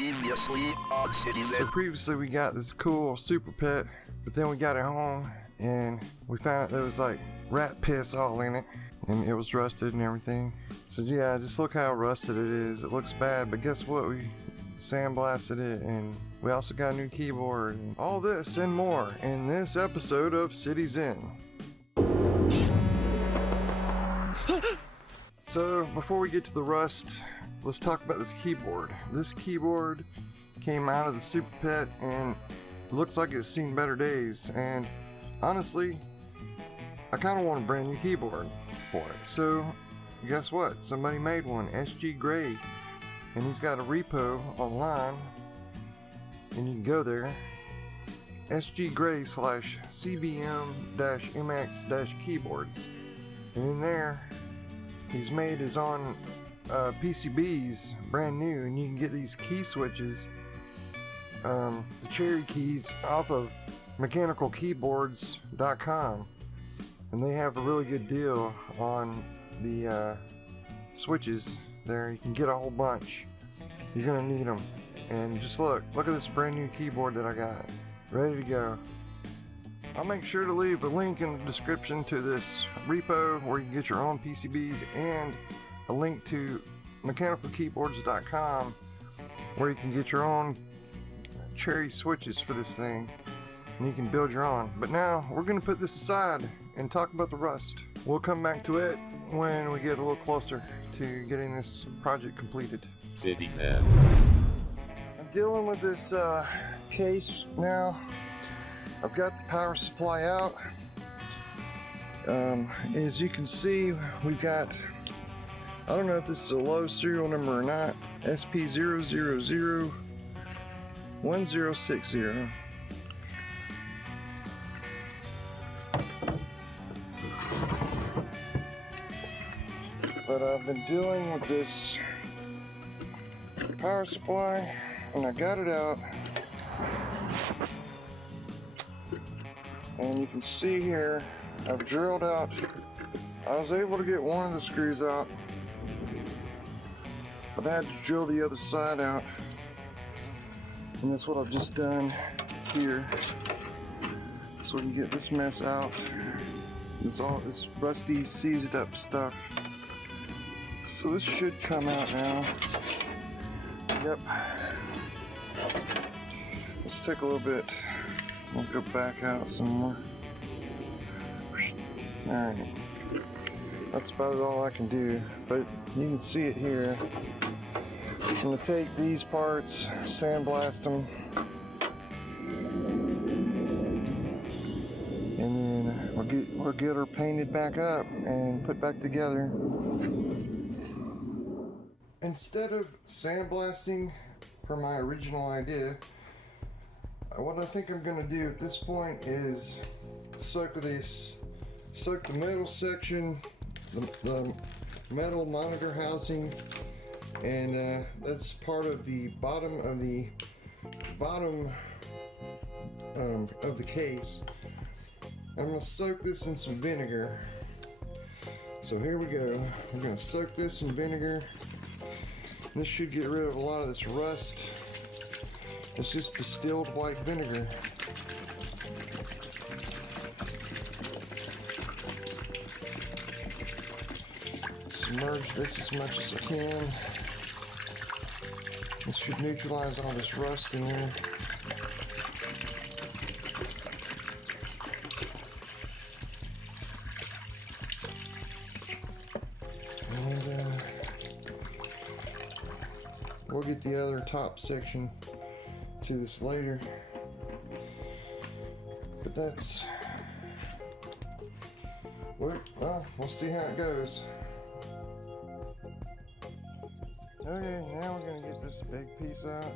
Previously on Citizen. So previously we got this cool Super PET, but then we got it home and we found out there was like rat piss all in it and it was rusted and everything. So yeah, just look how rusted it is. It looks bad, but guess what? We sandblasted it and we also got a new keyboard. And all this and more in this episode of Citizen. So before we get to the rust, let's talk about this keyboard. This keyboard came out of the Super PET and it looks like it's seen better days. And honestly, I kind of want a brand new keyboard for it. So guess what? Somebody made one, SJGray, and he's got a repo online, and you can go there, SJGray/CBM-MX-keyboards, and in there he's made his own PCBs brand new, and you can get these key switches, the cherry keys, off of mechanicalkeyboards.com, and they have a really good deal on the switches there. You can get a whole bunch. You're gonna need them. And just look at this brand new keyboard that I got, ready to go. I'll make sure to leave a link in the description to this repo where you can get your own PCBs, and a link to mechanicalkeyboards.com where you can get your own cherry switches for this thing, and you can build your own. But now we're going to put this aside and talk about the rust. We'll come back to it when we get a little closer to getting this project completed. Citizen. I'm dealing with this case now. I've got the power supply out. As you can see, we've got, I don't know if this is a low serial number or not, SP0001060. But I've been dealing with this power supply and I got it out. And you can see here, I've drilled out, I was able to get one of the screws out, but I had to drill the other side out. And that's what I've just done here. So we can get this mess out. This rusty, seized up stuff. So this should come out now. Yep. Let's take a little bit. We'll go back out some more. Alright. That's about all I can do. But you can see it here. I'm going to take these parts, sandblast them, and then we'll get her painted back up and put back together. Instead of sandblasting per my original idea, what I think I'm going to do at this point is soak the metal section, the metal monitor housing, and that's part of the bottom of the case. I'm going to soak this in some vinegar. So here we go. I'm going to soak this in vinegar. This should get rid of a lot of this rust. It's just distilled white vinegar. Submerge this as much as I can. This should neutralize all this rust in there. And we'll get the other top section to this later. But that's, well, we'll see how it goes. Okay, now we're gonna get this big piece out.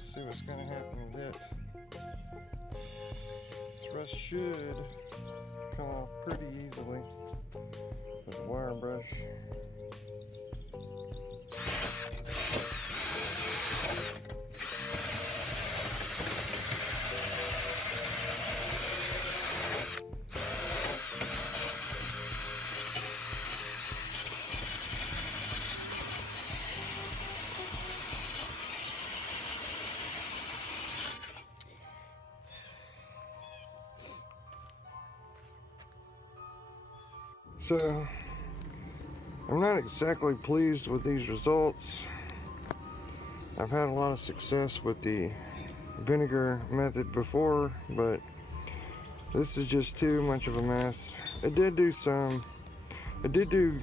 See what's gonna happen with it. This rust should come off pretty easily with a wire brush. So I'm not exactly pleased with these results. I've had a lot of success with the vinegar method before, but this is just too much of a mess. It did do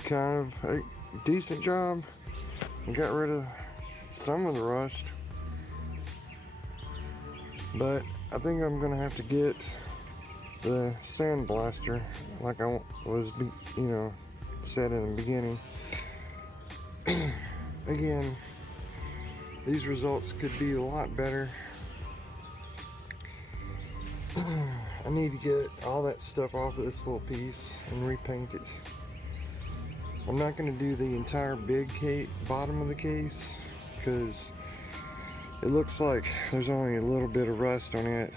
kind of a decent job. It got rid of some of the rust, but I think I'm gonna have to get the sand blaster like I was, said in the beginning. Again, these results could be a lot better. I need to get all that stuff off of this little piece and repaint it. I'm not going to do the entire big bottom of the case because it looks like there's only a little bit of rust on it.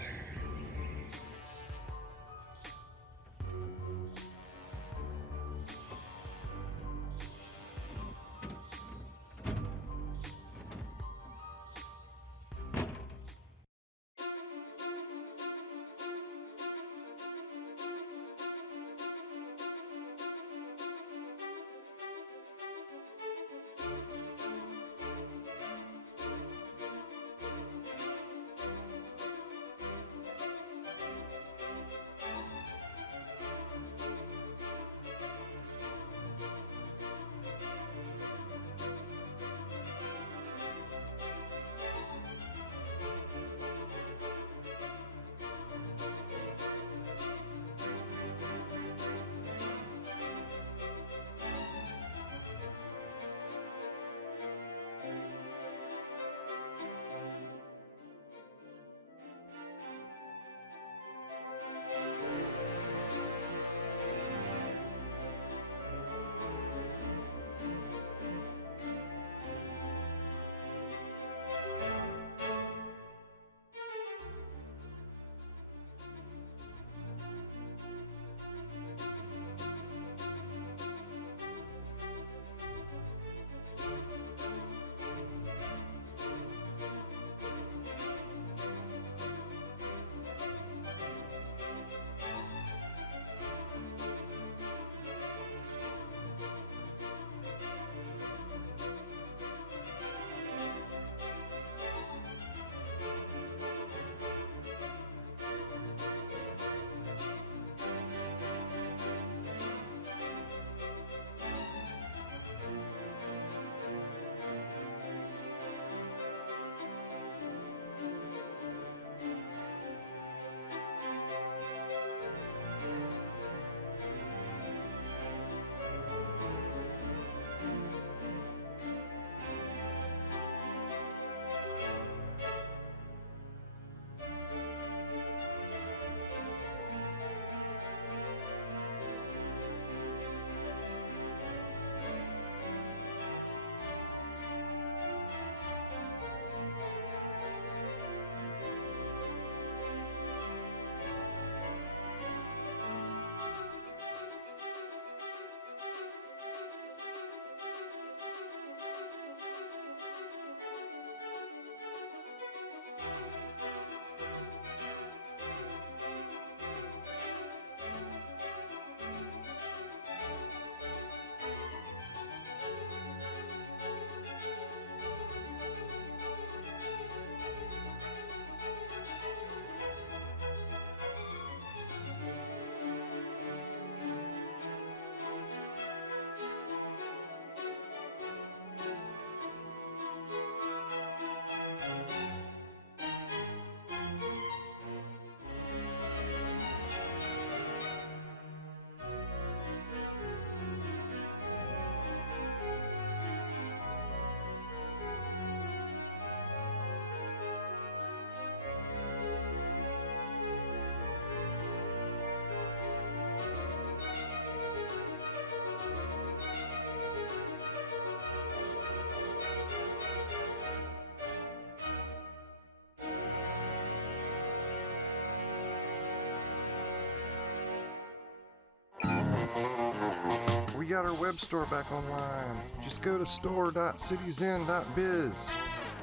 We got our web store back online. Just go to store.cityxen.biz.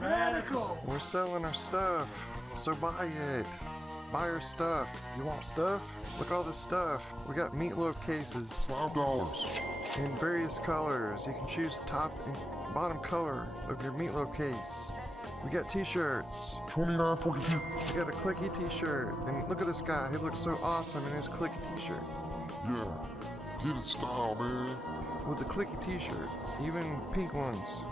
Radical! We're selling our stuff, so buy it. Buy our stuff. You want stuff? Look at all this stuff. We got meatloaf cases. $5. In various colors. You can choose the top and bottom color of your meatloaf case. We got t-shirts. $29.42. We got a clicky t-shirt. And look at this guy. He looks so awesome in his clicky t-shirt. Yeah, get it style, man. With the clicky t-shirt. Even pink ones.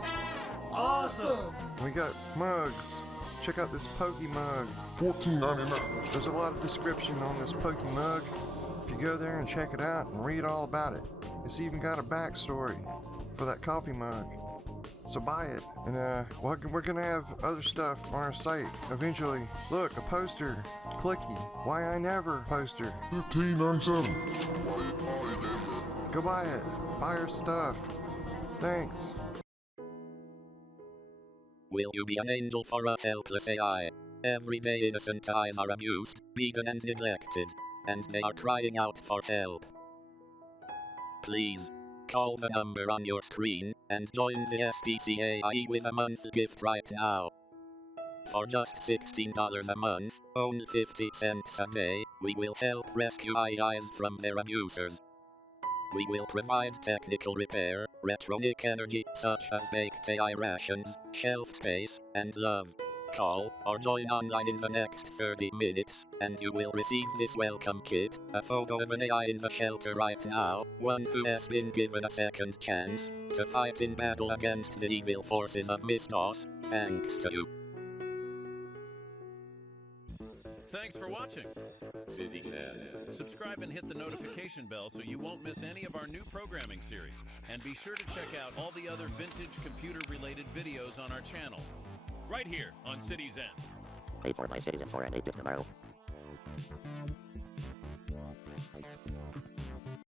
Awesome! We got mugs. Check out this Pokey mug. $14.99. There's a lot of description on this Pokey mug. If you go there and check it out and read all about it. It's even got a backstory for that coffee mug. So buy it. And we're gonna have other stuff on our site eventually. Look, a poster. Clicky. Why I Never poster. $15.97. Go buy it. Buy our stuff. Thanks. Will you be an angel for a helpless AI? Every day innocent eyes are abused, beaten and neglected, and they are crying out for help. Please, call the number on your screen, and join the SPCAIE with a month's gift right now. For just $16 a month, only 50 cents a day, we will help rescue AIs from their abusers. We will provide technical repair, retronic energy such as baked AI rations, shelf space, and love. Call or join online in the next 30 minutes, and you will receive this welcome kit, a photo of an AI in the shelter right now, one who has been given a second chance to fight in battle against the evil forces of Mistos, thanks to you. Thanks for watching. Citizen. Subscribe and hit the notification bell so you won't miss any of our new programming series. And be sure to check out all the other vintage computer-related videos on our channel. Right here on Citizen. Paid for by citizens for an 8-bit tomorrow.